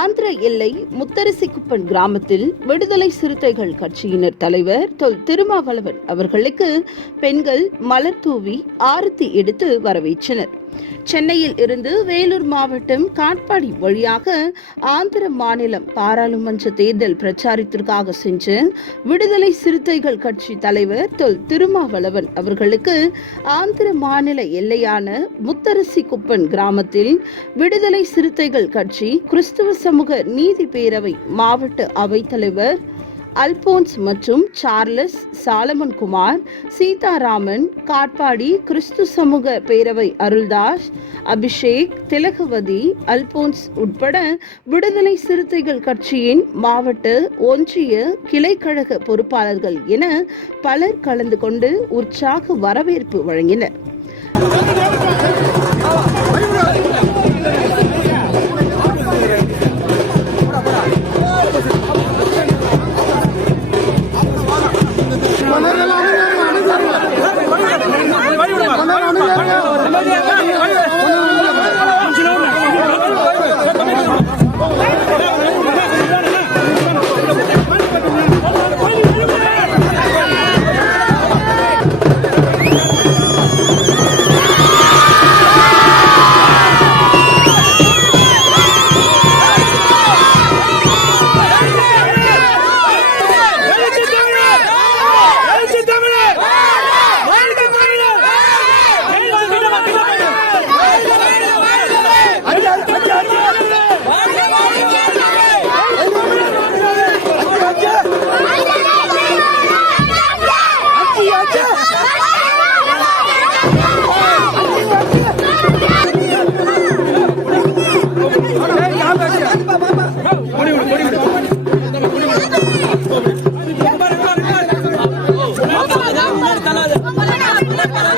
ஆந்திர எல்லை முத்தரசிக்குப்பன் கிராமத்தில் விடுதலை சிறுத்தைகள் கட்சியினர் தலைவர் தொல் திருமாவளவன் அவர்களுக்கு பெண்கள் மலர் தூவி ஆரத்தி எடுத்து வரவேற்றனர். சென்னையில் இருந்து வேலூர் மாவட்டம் காட்பாடி வழியாக ஆந்திர மாநிலம் பாராளுமன்ற தேர்தல் பிரச்சாரத்திற்காக சென்று விடுதலை சிறுத்தைகள் கட்சி தலைவர் தொல் திருமாவளவன் அவர்களுக்கு ஆந்திர மாநில எல்லையான முத்தரசி குப்பன் கிராமத்தில் விடுதலை சிறுத்தைகள் கட்சி கிறிஸ்து கிறிஸ்துவ சமூக நீதி பேரவை மாவட்ட அவைத்தலைவர் அல்போன்ஸ் மற்றும் சார்லஸ் சாலமன் குமார் சீதாராமன் காட்பாடி கிறிஸ்து சமூக பேரவை அருள்தாஸ் அபிஷேக் திலகவதி அல்போன்ஸ் உட்பட விடுதலை சிறுத்தைகள் கட்சியின் மாவட்ட ஒன்றிய கிளைக்கழக பொறுப்பாளர்கள் என பலர் கலந்து கொண்டு உற்சாக வரவேற்பு வழங்கினர். ना